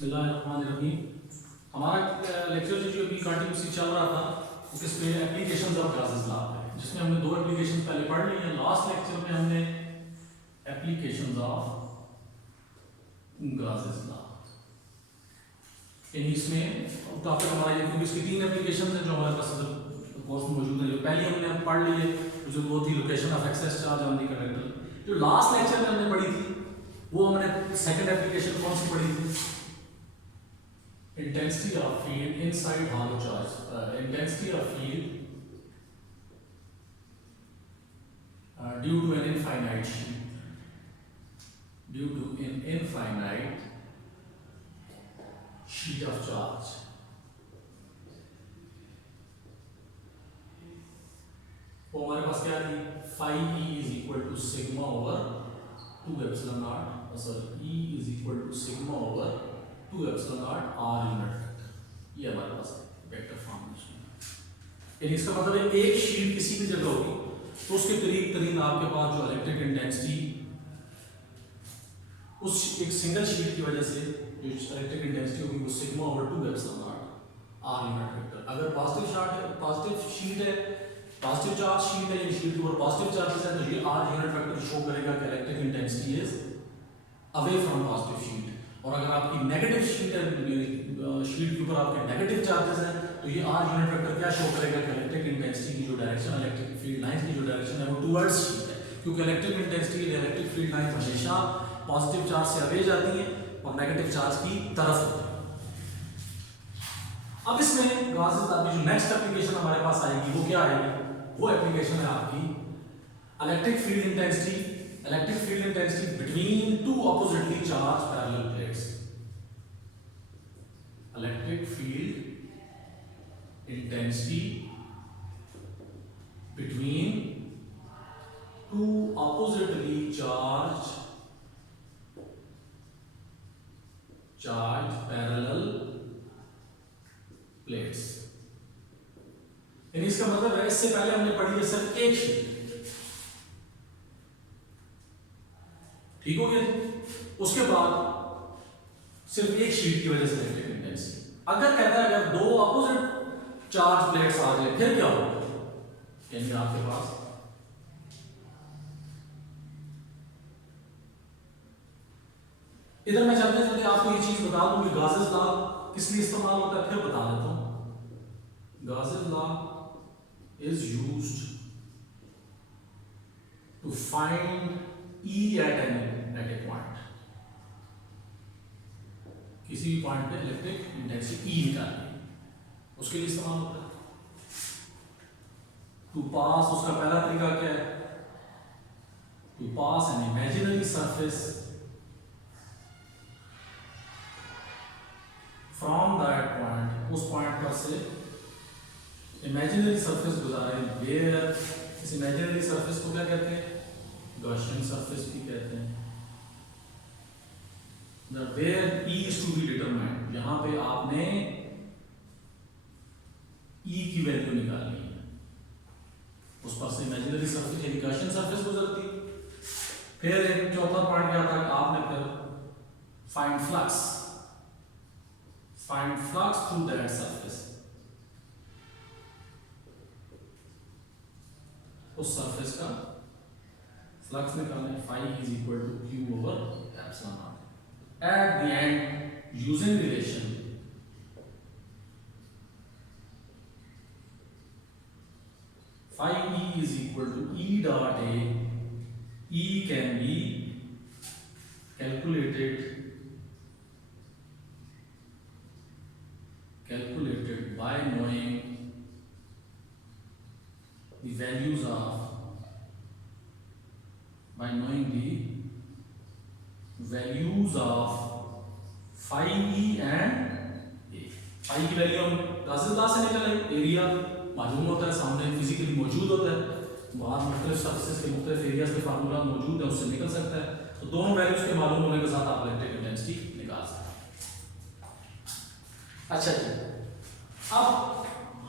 बिस्मिल्लाहिर्रहमानिर्रहीम। हमारा लेक्चर जो अभी कंटिन्यूसली चल रहा था उसमें एप्लीकेशंस ऑफ गासेस लॉ है, जिसमें हमने दो एप्लीकेशन पहले पढ़ ली हैं। लास्ट लेक्चर में हमने एप्लीकेशंस ऑफ गासेस लॉ यानी इसमें टॉपिक हमारा ये, क्योंकि इसकी तीन एप्लीकेशन है जो हमारे पास कोर्स में मौजूद है। जो पहली हमने पढ़ ली है जो वो थी location of excess charge on the conductor. जो लास्ट लेक्चर में हमने पढ़ी थी वो हमने सेकंड एप्लीकेशन कौन सी पढ़ी थी? Intensity of field inside hollow charge. Intensity of field due to an infinite sheet. Due to an infinite sheet of charge. वो हमारे पास क्या थी? Phi E is equal to sigma over 2 epsilon naught. Sorry, E is equal to sigma over 2 epsilon naught r unit vector. ये हमारे पास vector formation है। यानी इसका मतलब है एक शीट किसी भी जगह होगी तो उसके करीब तरीन आपके पास जो इलेक्ट्रिक इंटेंसिटी उस एक सिंगल शीट की वजह से जो इलेक्ट्रिक इंटेंसिटी होगी वो sigma over 2 epsilon not r unit vector. अगर पॉजिटिव शीट है, पॉजिटिव चार्ज शीट है, ये शीट के ऊपर पॉजिटिव चार्जेस है, तो ये r यूनिट वेक्टर शो करेगा कि electric intensity is away from positive sheet. और अगर आपकी नेगेटिव शीट है, शीट के ऊपर आपके नेगेटिव चार्जेस हैं, तो ये r यूनिट वेक्टर क्या शो करेगा कि इलेक्ट्रिक इंटेंसिटी की जो डायरेक्शन, इलेक्ट्रिक फील्ड लाइंस की जो डायरेक्शन है वो टुवर्ड्स शीट है, क्योंकि electric intensity electric field lines हमेशा पॉजिटिव चार्ज से अवे जाती हैं और नेगेटिव चार्ज की तरफ होती है। अब इसमें गासेस की जो नेक्स्ट एप्लीकेशन हमारे पास आएगी वो क्या आएगी? वो एप्लीकेशन है आपकी electric field intensity between two oppositely charged parallel plates. Electric field intensity between two oppositely charged parallel plates. यानी इसका मतलब है, इससे पहले हमने पढ़ी है सिर्फ एक शीट, ठीक हो गया। उसके बाद सिर्फ एक शीट की वजह से इलेक्ट्रिक इंटेंसिटी। अगर कहता है अगर दो अपोजिट चार्ज प्लेट्स आ जाए फिर क्या होगा? यानी आपके पास इधर मैं चलते चलते आपको ये चीज बता दूं कि गासेस लॉ किस लिए इस्तेमाल होता है, फिर बता देता हूं। Gauss's law is used to find E at a point, किसी भी पॉइंट पे इलेक्ट्रिक इंटेंसिटी E निकालनी है, उसके लिए इस्तेमाल होता है। टू पास, उसका पहला तरीका क्या है? To pass an imaginary surface from that point, उस पॉइंट पर से इमेजिनरी सरफेस गुजारे। वेयर, इस इमेजिनरी सरफेस को क्या कहते हैं? गॉसियन सरफेस भी कहते हैं। Where E is to be determined, यहां पे आपने E की वैल्यू निकालनी है, उस पर से इमेजिनरी सरफेस यानी गॉसियन सरफेस गुजरती। फिर एक चौथा पॉइंट क्या था? आपने फिर find flux through that surface, उस सरफेस का फ्लक्स निकालना। phi is equal to q over epsilon naught. At the end, using relation, phi E is equal to E dot A. E can be calculated by knowing the values of phi E and A. phi की value हम Gauss's law से निकालें, area मालूम होता है, सामने physically मौजूद होता है, बाहर मुख्तलिफ सरफेसेस के मुख्तलिफ एरियाज के फार्मूला मौजूद है, उससे निकल सकता है। तो दोनों वैल्यूज के मालूम होने के साथ आप इलेक्ट्रिक इंटेंसिटी निकाल सकते हैं। अच्छा जी, अब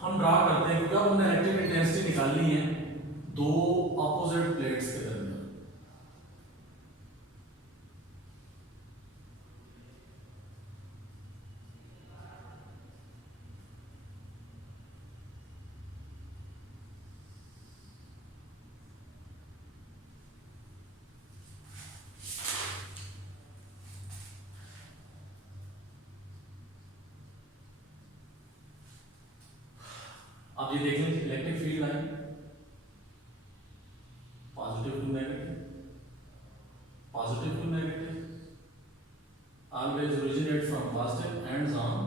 हम ड्रा करते हैं, क्योंकि अब हमने इलेक्ट्रिक इंटेंसिटी निकालनी है दो अपोजिट प्लेट्स के दरमियान। आप ये देख लें electric field line positive to negative always originate from positive ends on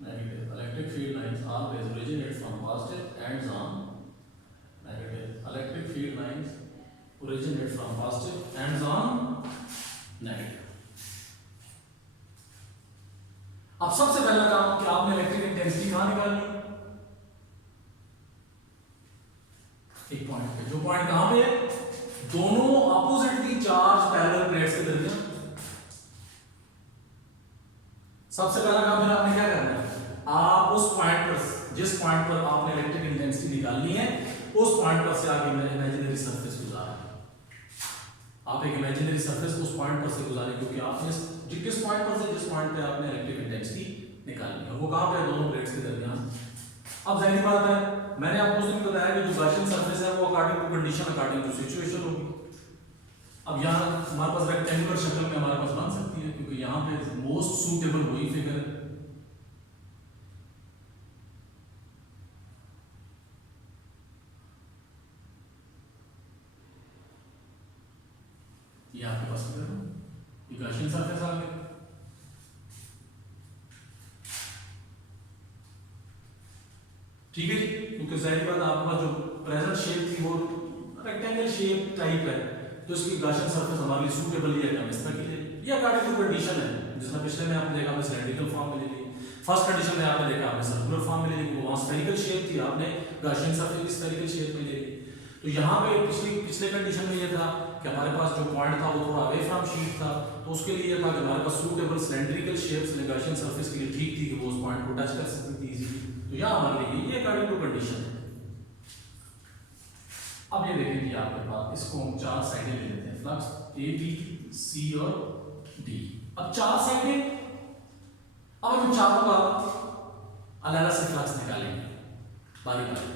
negative. Electric field lines always originate from positive ends on negative. Electric field lines originate from positive ends on negative. अब सबसे पहला काम कि आपने electric intensity कहां निकालनी, एक point पे, जो पॉइंट कहां पे है, दोनों ऑपोजिटली चार्ज पैरेलल प्लेट्स के दरमियान। सबसे पहला काम फिर आपने क्या करना है, आप उस पॉइंट पर, जिस पॉइंट पर आपने इलेक्ट्रिक इंटेंसिटी निकालनी है, उस पॉइंट पर से आगे इमेजिनरी सरफेस गुजारें। आप एक इमेजिनरी सरफेस उस पॉइंट पर से गुजारें, क्योंकि आपने किस पॉइंट पर से, जिस पॉइंट पे आपने इलेक्ट्रिक इंटेंसिटी निकालनी है, वो कहां पे है, दोनों प्लेट्स के दरमियान। अब जाहिर बात है, मैंने आपको उस दिन बताया कि जो गॉसियन सरफेस है वो according to condition, according to situation होगी। अब यहाँ हमारे पास रेक्टेंगुलर शक्ल में हमारे पास बन सकती है, क्योंकि यहाँ पे मोस्ट सूटेबल वही फिगर है। ये आपके पास फिगर है, ये गॉसियन सरफेस आ गया। ठीक है जी, क्योंकि जाहिर बात आपके पास जो प्रेजेंट शेप थी वो रेक्टेंगल शेप टाइप है, तो इसकी गॉसियन सरफेस हमारे लिए सूटेबल है, हम इस तरह की ले। ये अकॉर्डिंग टू कंडीशन है, जिसमें पिछले में आपने देखा हमने सिलेंड्रिकल फॉर्म में ले ली, फर्स्ट कंडीशन में आपने देखा हमने सर्कुलर फॉर्म में ले ली, वहां स्फेरिकल शेप थी, आपने गॉसियन सरफेस स्फेरिकल शेप में ले ली। तो यहाँ पे पिछले कंडीशन में ये था कि हमारे पास जो पॉइंट था वो थोड़ा अवे फ्रॉम शीट था, तो उसके लिए ये था कि हमारे पास suitable cylindrical shapes Gaussian surface के लिए ठीक थी कि वो उस पॉइंट को टच कर सकती थी इजीली। तो यहाँ हमारे लिए ये अकॉर्डिंग टू कंडीशन है। अब ये देखें कि आपके पास, इसको हम चार साइडें ले लेते हैं, फ्लक्स ए बी सी और डी। अब चार साइडें, अब हम चारों का अलग से फ्लक्स निकालेंगे बारी बारी,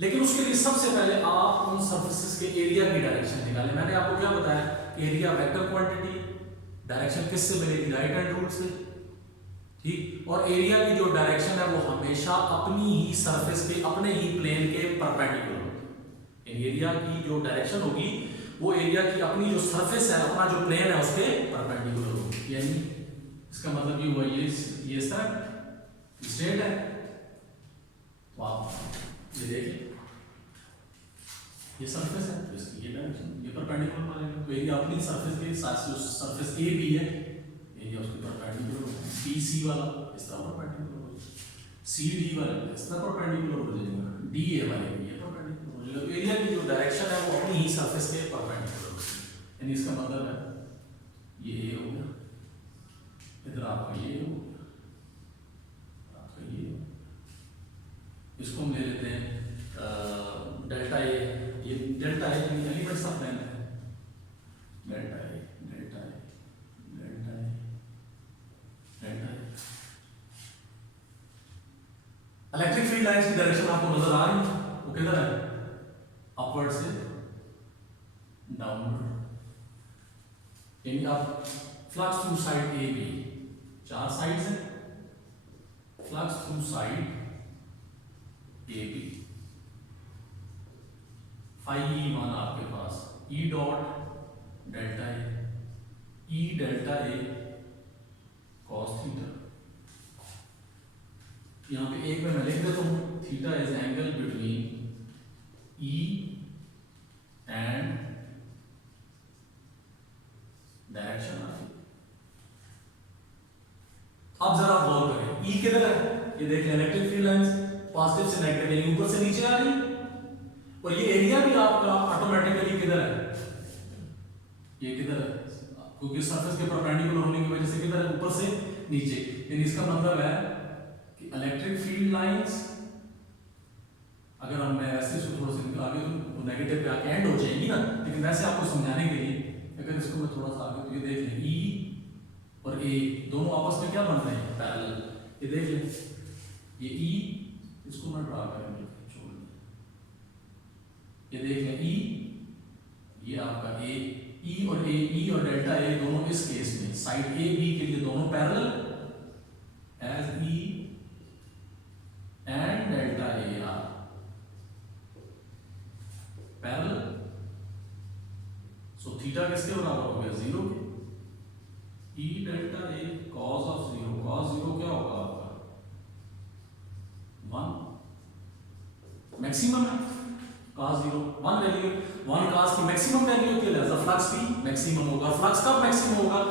लेकिन उसके लिए सबसे पहले आप उन सरफेसेस के एरिया की डायरेक्शन निकालें। मैंने आपको क्या बताया, एरिया वेक्टर क्वांटिटी, डायरेक्शन किससे मिलेगी, राइट हैंड रूल से, ठीक। और एरिया की जो डायरेक्शन है वो हमेशा अपनी ही सरफेस के, अपने ही प्लेन के परपेंडिकुलर, एरिया की जो डायरेक्शन होगी वो एरिया की अपनी जो सरफेस है, अपना जो प्लेन है उसके परपेंडिकुलर होगी। यानी इसका मतलब ये हुआ, ये इस तरह स्ट्रेट है, तो आप ये देखिए ये सरफेस है, तो इसकी ये डायरेक्शन, ये परपेंडिकुलर मानेंगे, तो एरिया अपनी सरफेस के साथ से, उस सरफेस ए बी है, एरिया उसके परपेंडिकुलर होगा। बी सी वाला इस तरह परपेंडिकुलर होगा, सी डी वाला इस तरह परपेंडिकुलर हो जाएगा, डी ए वाले ये परपेंडिकुलर हो जाएगा। तो एरिया की जो डायरेक्शन है वो अपनी ही सरफेस के परपेंडिकुलर होगी। यानी इसका मतलब है ये ए हो गया, इधर आपका ये हो गया, आपका ये हो, इसको हम ले लेते हैं डेल्टा ए। ये delta A elements of plane है, delta A delta A delta A delta A. Electric field lines की डायरेक्शन आपको नजर आ रही है, वो किधर है, अपवर्ड से डाउनवर्ड। यानी आप flux through side A B, चार साइड्स हैं, flux through side A B, phi E मान आपके पास E dot delta A, E delta A cos theta. यहां पे एक में मैं लिख देता हूं, theta is angle between E and direction of. अब जरा गौर करें, ई किधर है, ये देख लें, इलेक्ट्रिक फील्ड लाइंस पॉजिटिव से नेगेटिव यानी ऊपर से नीचे आ रही, और ये एरिया भी आपका ऑटोमेटिकली किधर है, ये किधर है, क्योंकि सरफेस के परपेंडिकुलर होने की वजह से किधर है, ऊपर से नीचे। यानी इसका मतलब है कि इलेक्ट्रिक फील्ड लाइंस, अगर हम ऐसे थोड़ा सा आगे तो नेगेटिव पे आके एंड हो जाएगी ना, लेकिन वैसे आपको समझाने के लिए अगर इसको मैं थोड़ा सा आगे, तो ये देख लें ई और ए दोनों आपस में क्या बन रहे हैं, पैरेलल। ये देख लें, ये ई, इसको मैं ड्रा करेंगे, छोड़ दें, ये देख लें ई, ये आपका ए, ई और डेल्टा ए दोनों इस केस में साइड ए बी के लिए दोनों parallel as E and delta A are maximum है, cos 0 1 वैल्यू, 1 cos की मैक्सिमम वैल्यू होती है, लिहाजा फ्लक्स भी मैक्सिमम होगा। फ्लक्स कब मैक्सिमम होगा?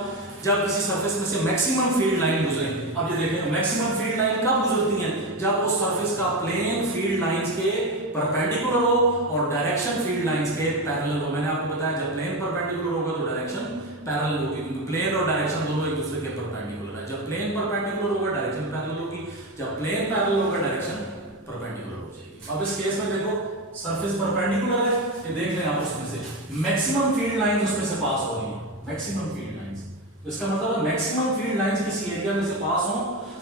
जब किसी सरफेस में से मैक्सिमम फील्ड लाइन गुजरे। अब ये देखें मैक्सिमम फील्ड लाइन कब गुजरती है? जब उस सरफेस का प्लेन फील्ड लाइंस के परपेंडिकुलर हो और डायरेक्शन फील्ड लाइंस के पैरेलल हो। मैंने आपको बताया जब प्लेन परपेंडिकुलर होगा तो डायरेक्शन पैरेलल होगी, क्योंकि प्लेन और डायरेक्शन दोनों एक दूसरे के परपेंडिकुलर है। जब प्लेन परपेंडिकुलर होगा डायरेक्शन पैरेलल होगी, जब प्लेन पैरेलल होगा डायरेक्शन परपेंडिकुलर हो जाएगी। अब इस केस में देखो सरफेस परपेंडिकुलर है, ये देख लें आप उसमें से मैक्सिमम फील्ड लाइन उसमें से पास हो रही है, मैक्सिमम फील्ड लाइंस। तो इसका मतलब मैक्सिमम फील्ड लाइंस किसी एरिया में से पास हो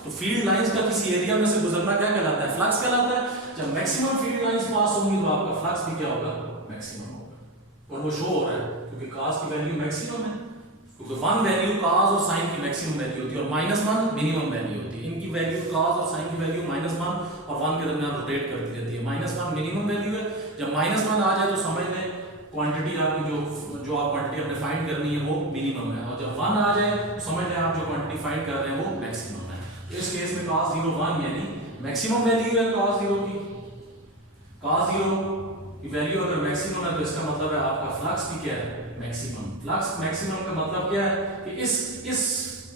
तो फील्ड लाइंस का किसी एरिया में से गुजरना क्या कहलाता है? फ्लक्स कहलाता है। जब मैक्सिमम फील्ड लाइंस पास होंगी तो आपका फ्लक्स भी क्या होगा? मैक्सिमम होगा। और वो शो हो रहा है क्योंकि cos की वैल्यू मैक्सिमम है, क्योंकि 1 वैल्यू cos और sin की मैक्सिमम वैल्यू होती है और -1 मिनिमम वैल्यू होती है। इनकी वैल्यू cos और sin की वैल्यू -1 और 1 के दरमियान रोटेट करती रहती है। -1 मिनिमम वैल्यू है। जब -1 आ जाए तो समझ लें क्वांटिटी आपकी जो आप क्वांटिटी आपने फाइंड करनी है वो मिनिमम है, और जब 1 आ जाए तो समझ लें आप जो क्वांटिटी फाइंड कर रहे हैं वो मैक्सिमम है। तो इस केस में cos 0 1 यानी मैक्सिमम वैल्यू है cos 0 की। cos 0 की वैल्यू अगर मैक्सिमम है तो इसका मतलब है आपका फ्लक्स भी क्या है? मैक्सिमम। फ्लक्स मैक्सिमम का मतलब क्या है कि इस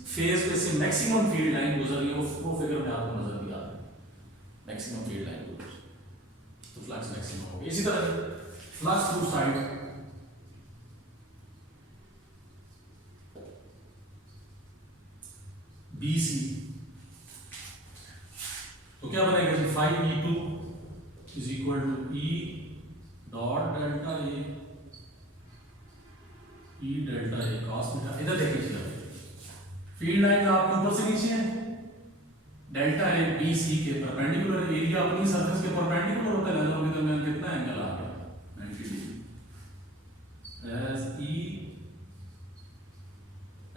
फेज पे से मैक्सिमम फील्ड लाइन गुजर रही है, वो फिगर में आपको नजर भी आ रहा है, मैक्सिमम फील्ड लाइन गुजर, तो फ्लक्स मैक्सिमम होगा। इसी तरह फ्लक्स थ्रू साइड BC तो क्या बनेगा जी? 5E2 is equal to E dot delta A, E delta A cos theta. इधर देखिए फील्ड लाइन आपके ऊपर से नीचे है, डेल्टा A BC के परपेंडिकुलर, एरिया अपनी सरफेस के परपेंडिकुलर होता है, दोनों के दरमियान कितना एंगल आ गया? 90 degree. as E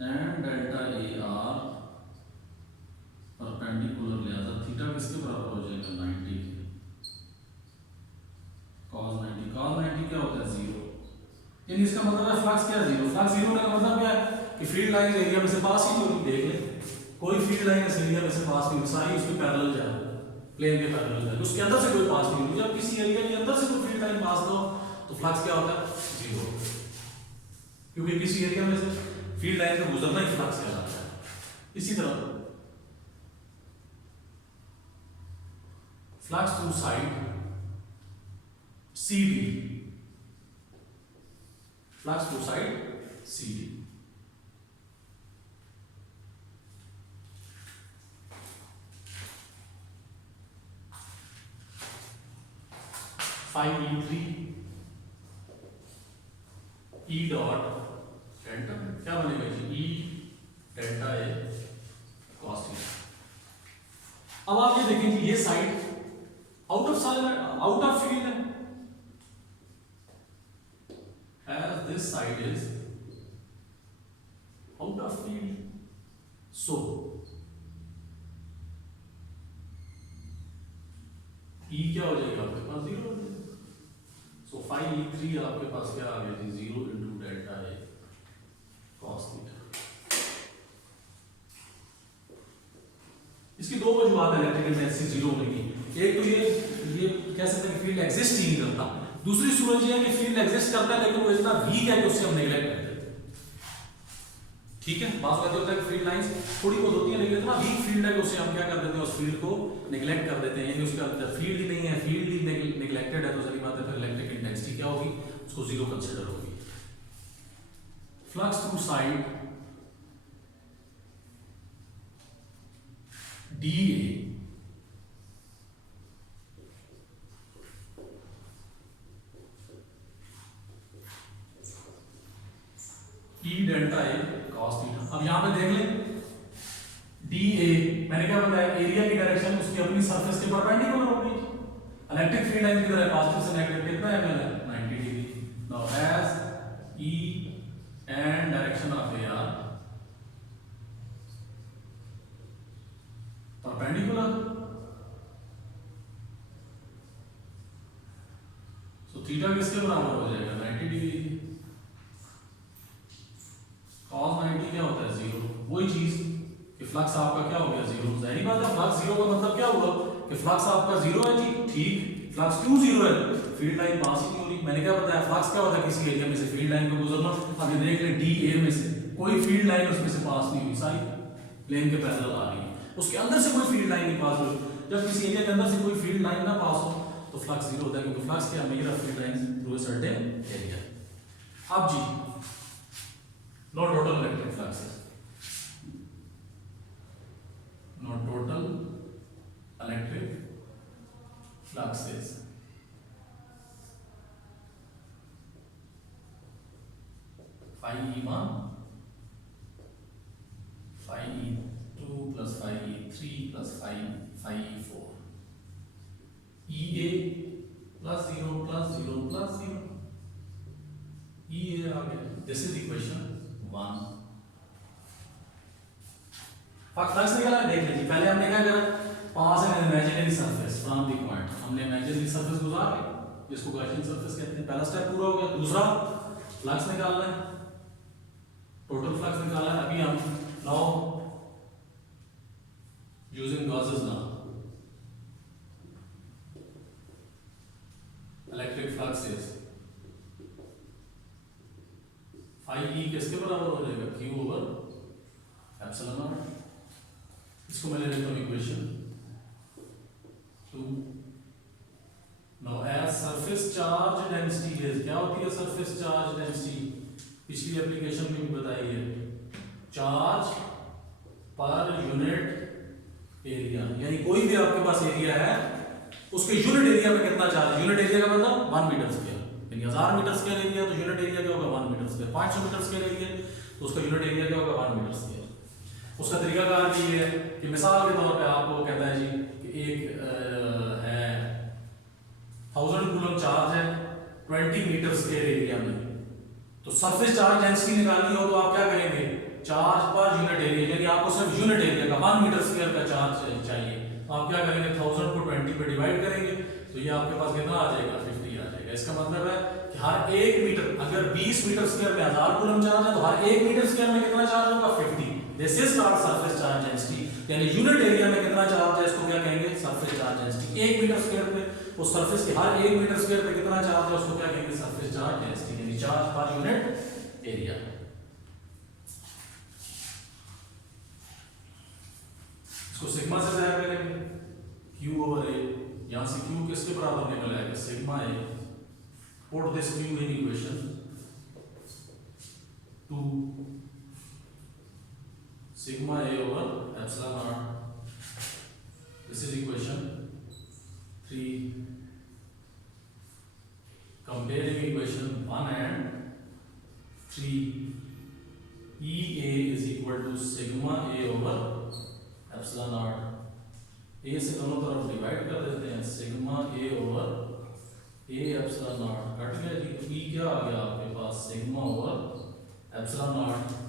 and delta A are perpendicular, लिहाजा थीटा किसके बराबर हो जाएगा? 90 के। cos 90, cos 90 क्या होता है? 0। यानी इसका मतलब है फ्लक्स क्या है? 0। फ्लक्स 0 का मतलब क्या है कि फील्ड लाइन एरिया में से पास ही नहीं होगी। देख ले कोई फील्ड लाइन इस एरिया में से पास नहीं, सारी उसके पैरेलल जा रही है, प्लेन के पैरेलल है, उसके अंदर से कोई पास नहीं होगी। जब किसी एरिया के अंदर से कोई फील्ड लाइन पास हो तो फ्लक्स क्या होता है? 0, क्योंकि किसी एरिया में से फील्ड लाइन का गुजरना ही फ्लक्स कहलाता है। इसी तरह flux through side CD, flux through side CD, five E3 E dot delta क्या बनेगा जी? E delta A cos theta. अब आप ये देखें कि ये साइड आउट ऑफ फील्ड है, as this side is out of field, so E क्या हो जाएगा आपके पास? 0 हो जाएगा। so 5E3 आपके पास क्या आ गया जी? 0 into delta A cos theta. इसकी दो वजूहत है इलेक्ट्रिक इंटेंसिटी 0 होने की। एक तो ये कह सकते हैं कि फील्ड एग्जिस्ट ही नहीं करता। दूसरी सूरत ये है कि फील्ड एग्जिस्ट करता है लेकिन वो इतना वीक है कि उससे हम नेग्लेक्ट कर देते हैं। ठीक है, बात होता है कि फील्ड लाइंस थोड़ी बहुत होती है लेकिन इतना वीक फील्ड है कि उसे हम क्या कर देते हैं? उस फील्ड को नेग्लेक्ट कर देते हैं, यानी उसका फील्ड ही नहीं है, फील्ड ही नेग्लेक्टेड है, तो सही बात है फिर इलेक्ट्रिक इंटेंसिटी क्या होगी? उसको 0 कंसीडर होगी। Flux through side DA E delta A cos theta. अब यहां पे देख लें DA मैंने क्या बताया? एरिया की डायरेक्शन उसकी अपनी सरफेस के परपेंडिकुलर होगी। इलेक्ट्रिक फील्ड लाइन की तरह पॉजिटिव से नेगेटिव कितना एंगल है? 90 degree. Now as E and direction of A are perpendicular, so theta किसके बराबर हो जाएगा? 90 डिग्री। cos 90 क्या होता है? 0। वही चीज कि फ्लक्स आपका क्या हो गया? 0। जाहिर बात है फ्लक्स 0 का मतलब क्या हुआ कि फ्लक्स आपका जीरो है जी, ठीक, फ्लक्स क्यों जीरो है? फील्ड लाइन पास ही नहीं हो रही। मैंने क्या बताया, फ्लक्स क्या होता है किसी एरिया में से फील्ड लाइन को गुजरना। अभी देख ले डी ए में से कोई फील्ड लाइन उसमें से पास नहीं हुई, सारी प्लेन के पैरेलल आ रही है, उसके अंदर से कोई फील्ड लाइन नहीं पास हो रही। जब किसी एरिया के अंदर से कोई फील्ड लाइन ना पास हो तो फ्लक्स जीरो होता है, क्योंकि फ्लक्स क्या measure of field line through a certain area. अब जी no total electric flux, no total electric fluxes phi e1 phi e2 plus phi e3 plus phi e4 ea plus 0 plus 0 plus 0 ea आ गया। This is equation 1। Flux निकाला, देख लीजिए पहले हमने क्या करा, pass an imaginary surface from the point, हमने imaginary surface गुजार ली, जिसको गॉसियन सरफेस कहते हैं। पहला स्टेप पूरा हो गया। दूसरा फ्लक्स निकालना है, टोटल फ्लक्स निकालना है। अभी हम now using Gauss's law, electric flux is phi E किसके बराबर हो जाएगा, क्यू ओवर एप्सिलॉन नॉट। इसको मैं ले लेता हूं equation 2। Now as surface charge density is, क्या होती है सरफेस चार्ज डेंसिटी, पिछली एप्लीकेशन में भी बताई है, चार्ज पर यूनिट एरिया। यानी कोई भी आपके पास एरिया है उसके यूनिट एरिया में कितना चार्ज है। यूनिट एरिया का मतलब 1 मीटर स्क्वायर, यानी 1000 मीटर स्क्वायर एरिया तो यूनिट एरिया क्या होगा 1 metre square. 500 metre square area तो उसका यूनिट एरिया क्या होगा 1 मीटर स्क्वायर। उसका तरीका कार ये है कि मिसाल के तौर पे आपको कहता है जी कि एक है 1000 कूलम चार्ज है 20 मीटर स्क्वायर एरिया में, तो सरफेस चार्ज डेंसिटी निकालनी हो तो आप क्या करेंगे, चार्ज पर यूनिट एरिया, यानी आपको सिर्फ यूनिट एरिया का 1 मीटर स्क्वायर का चार्ज चाहिए, तो आप क्या करेंगे 1000 को 20 पे डिवाइड करेंगे, तो ये आपके पास कितना आ जाएगा 50 आ जाएगा। इसका मतलब है कि हर 1 मीटर, अगर 20 मीटर स्क्वायर में 1000 कूलम चार्ज है तो हर 1 मीटर स्क्वायर में कितना चार्ज होगा 50। This is called surface charge density, यानी यूनिट एरिया में कितना चार्ज है इसको क्या कहेंगे surface charge density. 1 metre square पे उस सरफेस के हर 1 मीटर स्क्वायर पे कितना चार्ज है उसको क्या कहेंगे सरफेस चार्ज डेंसिटी, यानी चार्ज पर यूनिट एरिया। इसको सिग्मा से जाहिर करेंगे, Q ओवर A, यहां से Q किसके बराबर निकल आएगा sigma A। Put this Q in equation 2 sigma A over epsilon naught. This is equation 3. Comparing equation 1 and 3, EA is equal to sigma A over epsilon naught. A से दोनों तरफ divide कर देते हैं, sigma A over A epsilon naught cut गया जी, तो E क्या आ गया आपके पास sigma over epsilon naught।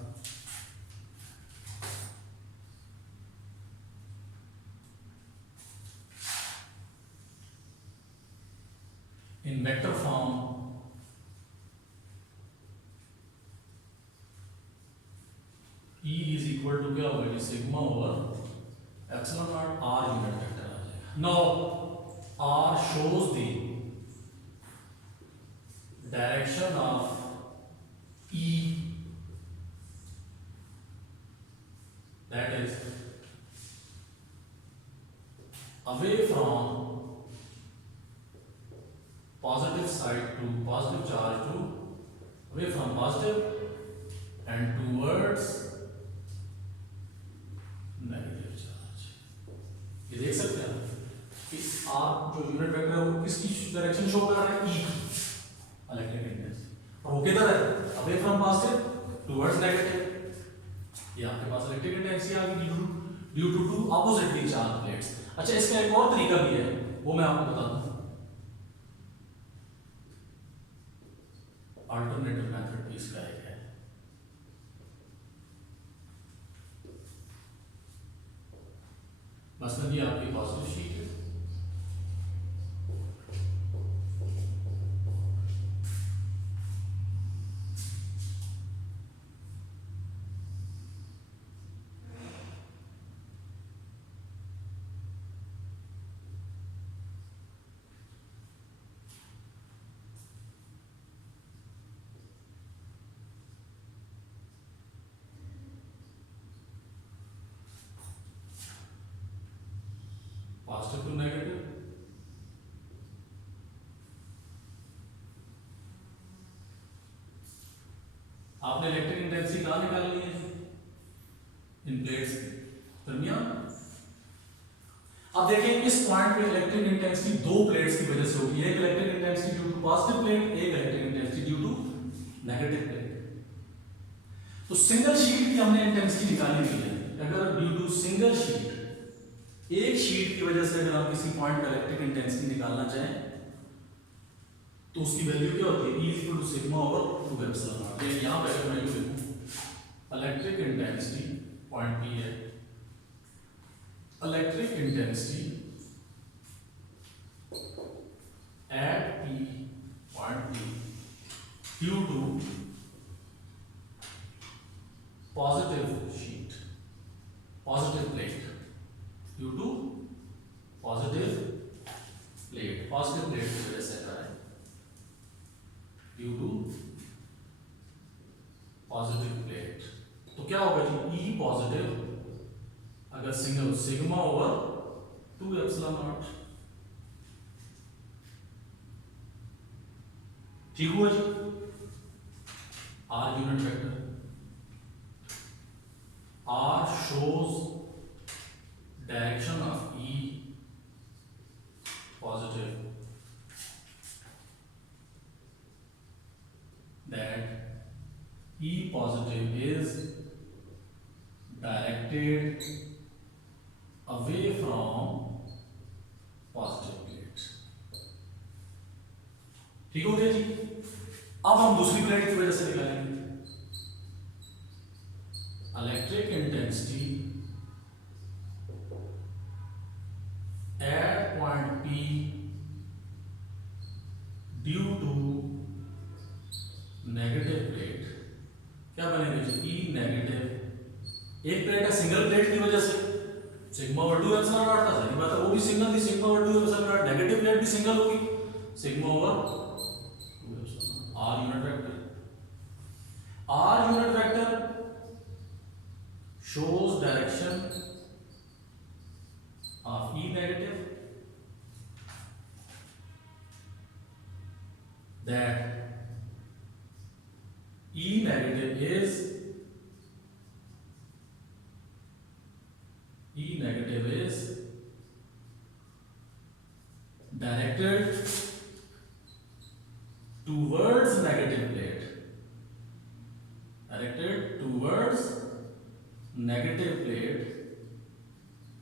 In vector form, E is equal to क्या होगा sigma over epsilon not, R unit vector आ जाएगा। Now R shows the direction of E, that is away from positive side to positive charge to away from positive and towards negative charge। ये देख सकते हैं कि आप जो unit vector है वो किसकी डायरेक्शन शो कर रहा है E की, इलेक्ट्रिक इंटेंसिटी, और वो किधर है away from positive towards negative. ये आपके पास इलेक्ट्रिक इंटेंसिटी आ गई due to two oppositely charge plates. अच्छा इसका एक और तरीका भी है वो मैं आपको बताता हूं, अल्टरनेटिव मेथड भी इसका एक है। मसलन ये आपकी पॉजिटिव शीट है, पॉजिटिव टू नेगेटिव, आपने इलेक्ट्रिक इंटेंसिटी कहाँ निकालनी है? इन प्लेट्स के दरमियान। अब देखिए इस पॉइंट पे इलेक्ट्रिक इंटेंसिटी दो प्लेट्स की वजह से होगी, एक electric intensity due to positive plate, एक electric intensity due to negative plate. तो सिंगल शीट की हमने इंटेंसिटी निकाली हुई है। अगर ड्यू टू सिंगल शीट, एक शीट की वजह से अगर आप किसी पॉइंट पे इलेक्ट्रिक इंटेंसिटी निकालना चाहें तो उसकी वैल्यू क्या होती है? E equal to sigma over 2 epsilon naught. ये यहां पे अगर मैं यूं लिखूं इलेक्ट्रिक इंटेंसिटी पॉइंट P है, electric intensity at P point P due to positive sheet, positive plate, due to positive plate, positive plate की वजह से है, ड्यू टू पॉजिटिव प्लेट। तो क्या होगा जी? E पॉजिटिव अगर single sigma over 2 epsilon not. ठीक हुआ जी? R unit vector, R shows direction of E positive, that E positive is directed away from positive plate। ठीक हो गया जी? अब हम दूसरी प्लेट की वजह से निकालेंगे electric intensity at point P due to negative plate. क्या बनेगा जी? E नेगेटिव, एक प्लेट है सिंगल प्लेट की वजह से सिग्मा ओवर 2 एप्सिलॉन नॉट था, सही बात है, वो भी सिंगल थी, sigma over 2 epsilon not. Negative plate भी सिंगल होगी, sigma over 2 epsilon not. R unit vector, R unit vector shows direction of E negative, that E negative is directed towards negative plate, directed towards negative plate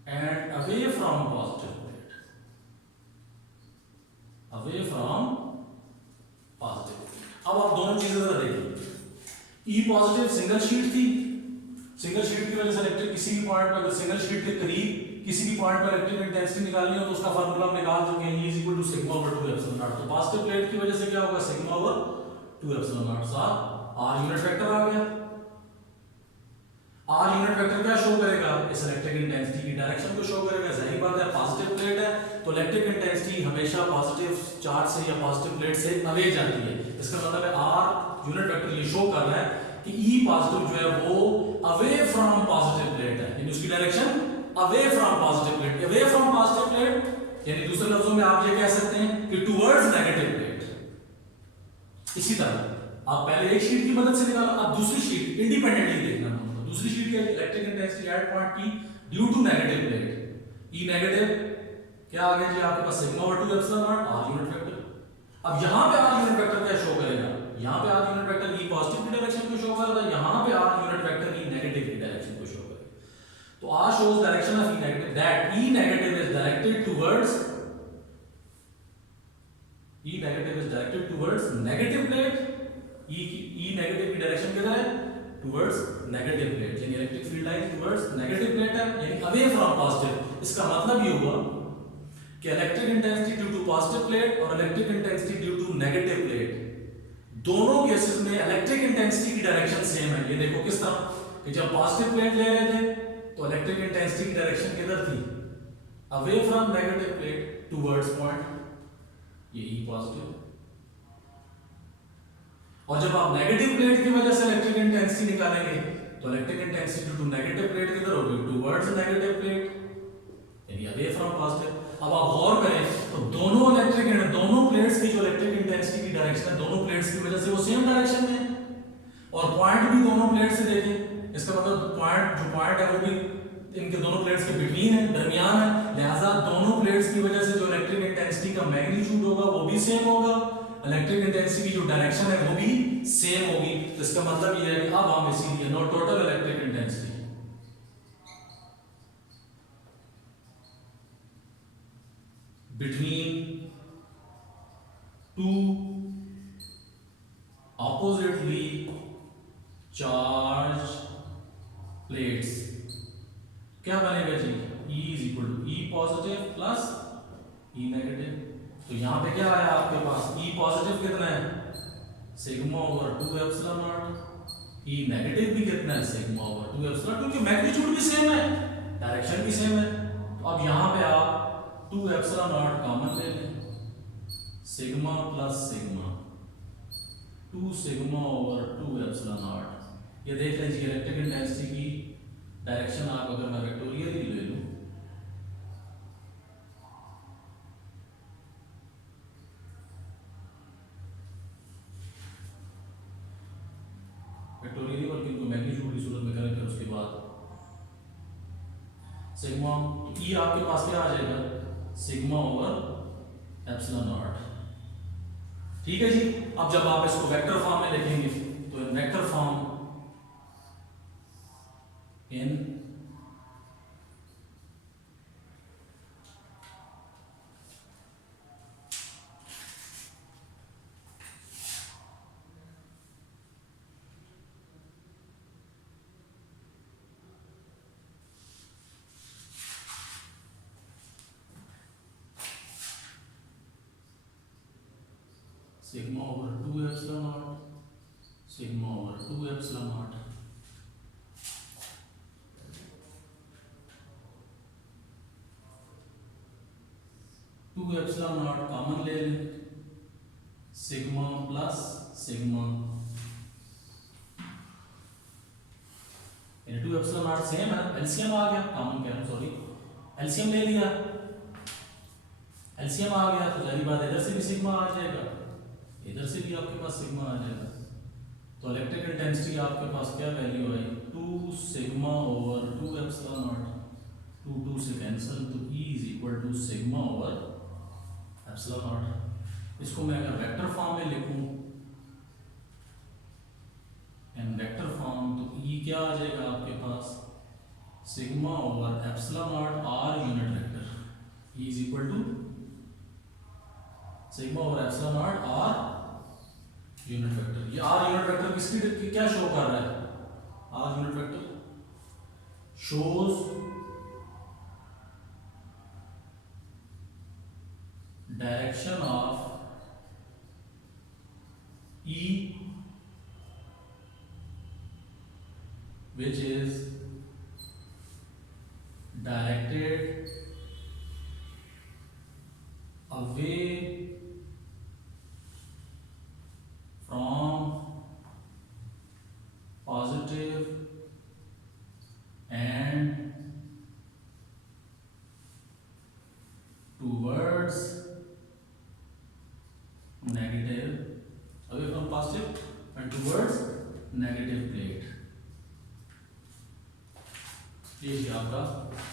and away from positive plate, away from positive। अब आप दोनों चीजें जरा देखिए। E positive single sheet थी, single sheet की वजह से इलेक्ट्रिक किसी भी पॉइंट पर, अगर सिंगल शीट के करीब किसी भी पॉइंट पर इलेक्ट्रिक इंटेंसिटी निकालनी हो तो उसका फार्मूला हम निकाल चुके हैं, E is equal to sigma over 2 epsilon naught. तो पॉजिटिव प्लेट की वजह से क्या होगा? सिग्मा ओवर 2 एप्सिलॉन नॉट साथ R यूनिट वेक्टर आ गया। R यूनिट वेक्टर क्या शो करेगा? इस इलेक्ट्रिक इंटेंसिटी की डायरेक्शन को शो करेगा। जाहिर बात है पॉजिटिव प्लेट है तो इलेक्ट्रिक इंटेंसिटी हमेशा पॉजिटिव चार्ज से या पॉजिटिव प्लेट से अवे जाती है। इसका मतलब है R यूनिट वेक्टर ये शो कर रहा है कि E पॉजिटिव जो है वो अवे फ्रॉम पॉजिटिव प्लेट है, यानी उसकी direction away from positive plate. Away from positive plate यानी दूसरे लफ्जों में आप ये कह सकते हैं कि टुवर्ड्स नेगेटिव प्लेट। इसी तरह आप पहले एक शीट की मदद से निकालो, अब दूसरी शीट इंडिपेंडेंटली देखना। दूसरी शीट की electric intensity at point P due to negative plate, E negative क्या आ गया जी आपके पास? Sigma over 2 epsilon not R unit vector. अब यहां पे R यूनिट वेक्टर क्या शो करेगा? यहां पे R unit vector E positive की डायरेक्शन को शो करेगा, यहां पे R unit vector E negative की डायरेक्शन को शो करेगा। तो R shows direction of E negative, that E negative is directed towards negative plate। E negative की डायरेक्शन किधर है? towards negative plate, यानी electric field line towards negative plate है, यानी away from positive। इसका मतलब ये हुआ कि electric intensity due to positive plate और electric intensity due to negative plate, दोनों केसेस में इलेक्ट्रिक इंटेंसिटी की डायरेक्शन सेम है। ये देखो किस तरह कि जब पॉजिटिव प्लेट ले रहे थे तो इलेक्ट्रिक इंटेंसिटी की डायरेक्शन किधर थी? Away from negative plate towards point, ये E पॉजिटिव। और जब आप नेगेटिव प्लेट की वजह से इलेक्ट्रिक इंटेंसिटी निकालेंगे तो electric intensity due to negative plate किधर होगी? टुवर्ड्स नेगेटिव प्लेट, यानी अवे फ्रॉम पॉजिटिव। अब आप गौर करें तो दोनों प्लेट्स की जो इलेक्ट्रिक इंटेंसिटी की डायरेक्शन है दोनों प्लेट्स की वजह से वो सेम डायरेक्शन में है, और पॉइंट भी दोनों प्लेट से देखें, इसका मतलब पॉइंट है वो भी इनके दोनों प्लेट्स के बिटवीन है, दरमियान है, लिहाजा दोनों प्लेट्स की वजह से जो इलेक्ट्रिक इंटेंसिटी का मैग्नीट्यूड होगा वो भी सेम होगा, इलेक्ट्रिक इंटेंसिटी की जो डायरेक्शन है वो भी सेम होगी। तो इसका मतलब ये है कि अब हम इसीलिए now total electric intensity between two oppositely charged plates क्या बनेगा जी, E is equal to E positive plus E negative. तो यहाँ पे क्या आया आपके पास, E पॉजिटिव कितना है, sigma over 2 epsilon not, E negative भी कितना है, सिग्मा ओवर 2 एप्सिलॉन, क्योंकि मैग्नीट्यूड भी सेम है, डायरेक्शन भी सेम है। तो अब यहाँ पे आप 2 एप्सिलॉन नॉट कॉमन ले लें, sigma plus sigma 2 sigma over 2 epsilon naught. ये देख लीजिए इलेक्ट्रिक इंटेंसिटी की डायरेक्शन आप अगर मैं वेक्टोरियल ही ले लूं, वेक्टोरियल और किनको मैग्नीट्यूड की सूरत में करेंगे उसके बाद सिग्मा, तो ई आपके पास क्या आ जाएगा, सिग्मा ओवर एप्सिलॉन नॉट। ठीक है जी। अब जब आप इसको वेक्टर फॉर्म में लिखेंगे तो in vector form in sigma over 2 epsilon naught, sigma over 2 epsilon naught, two epsilon naught common ले लें, sigma plus sigma, 2 epsilon naught same है, एलसीएम आ गया, कॉमन कह रहा हूं सॉरी, एलसीएम ले लिया, एलसीएम आ गया तो जारी बात इधर से भी सिग्मा आ जाएगा, इधर से भी आपके पास सिग्मा आ जाएगा। तो इलेक्ट्रिक इंटेंसिटी आपके पास क्या वैल्यू आई, 2 सिग्मा ओवर 2 एप्सिलॉन नॉट, 2 से कैंसिल, तो E is equal to sigma over epsilon not. इसको मैं अगर वेक्टर फॉर्म में लिखूं इन वेक्टर फॉर्म, तो E क्या आ जाएगा आपके पास, sigma over epsilon not R unit vector, E is equal to sigma over epsilon not R unit vector. ये R यूनिट वेक्टर किसकी क्या शो कर रहा है, R unit vector shows direction of E which is directed away from positive and towards negative, away from positive and towards negative plate। ये जी आपका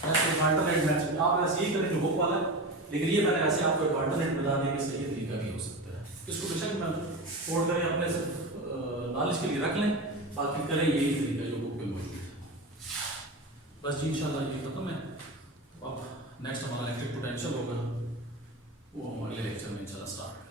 ऐसे alternate match आप ऐसे यही करें जो बुक वाला, लेकिन ये मैंने ऐसे आपको एक अल्टरनेट बता दिया कि सही तरीका भी हो सकता है। इसको बेशक मैं कोड करें अपने से नॉलेज के लिए रख लें, बाकी करें यही तरीका जो बुक में मौजूद है। बस जी इंशाल्लाह ये खत्म है। अब नेक्स्ट हमारा इलेक्ट्रिक पोटेंशियल होगा, वो हम अगले लेक्चर में इंशाल्लाह स्टार्ट